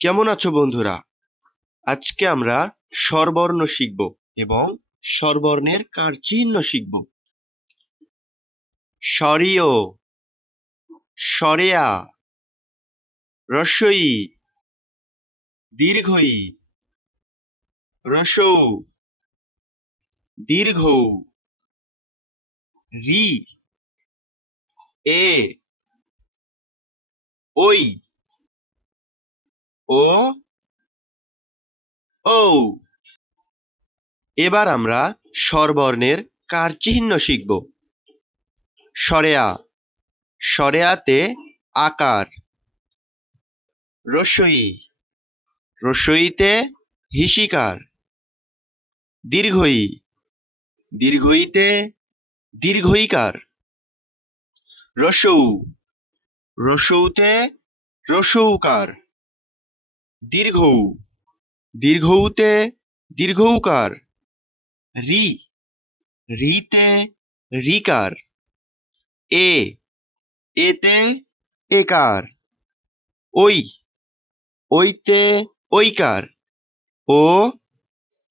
কেমন আছো বন্ধুরা? আজকে আমরা স্বরবর্ণ শিখব এবং স্বরবর্ণের কারচিহ্ন শিখব। স্বরীয়, স্বরেয়া, হ্রস্ব ই, দীর্ঘ ই, হ্রস্ব উ, দীর্ঘ উ, রি, এ, ওই, ও, ঔ। এবার আমরা স্বরবর্ণের কারচিহ্ন শিখব। স্বরেয়া, স্বরেয়াতে আকার। হ্রস্ব ই, হ্রস্ব ইতে হিশিকার। দীর্ঘ ই, দীর্ঘ ইতে দীর্ঘইকার। হ্রস্ব উ, হ্রস্ব উতে হ্রস্ব উকার। দীর্ঘ উ, দীর্ঘ উতে দীর্ঘ উকার। রি, রিতে রিকার। এ, এতে একার। ওই, ওইতে ঐকার। ও,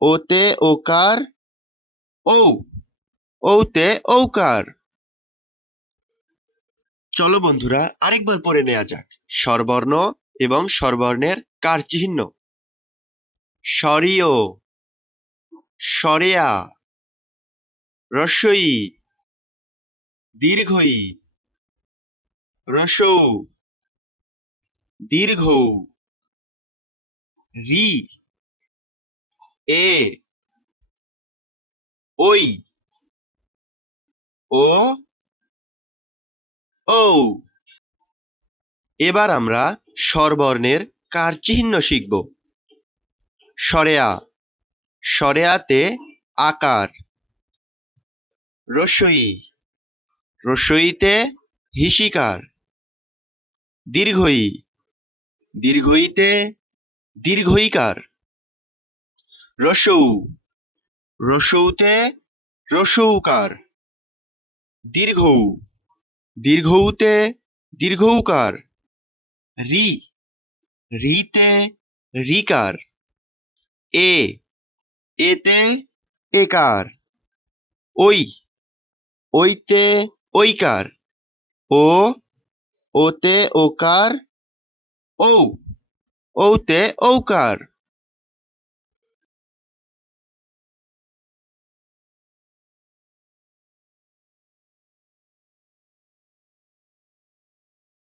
ওতে ওকার। ঔ, ঔতে ঔকার। চলো বন্ধুরা আরেকবার পড়ে নেওয়া যাক স্বরবর্ণ এবং স্বরবর্ণের কারচিহ্ন। স্বরীয়, স্বরেয়া, হ্রস্ব ই, দীর্ঘ ই, হ্রস্ব উ, দীর্ঘ উ, রি, এ, ওই, ও, ঔ। এবার আমরা স্বরবর্ণের কারচিহ্ন শিখব। স্বরেয়া, স্বরেয়াতে আকার। হ্রস্ব ই, হ্রস্ব ইতে হিশিকার। দীর্ঘ ই, দীর্ঘ ইতে দীর্ঘইকার। হ্রস্ব উ, হ্রস্ব উতে হ্রস্ব উকার। দীর্ঘ উ, দীর্ঘ উতে দীর্ঘ উকার। রি, রিতে রিকার। এ, এতে একার। ওই, ওইতে ঐকার। ও, ওতে ওকার। ঔ, ঔতে ঔকার।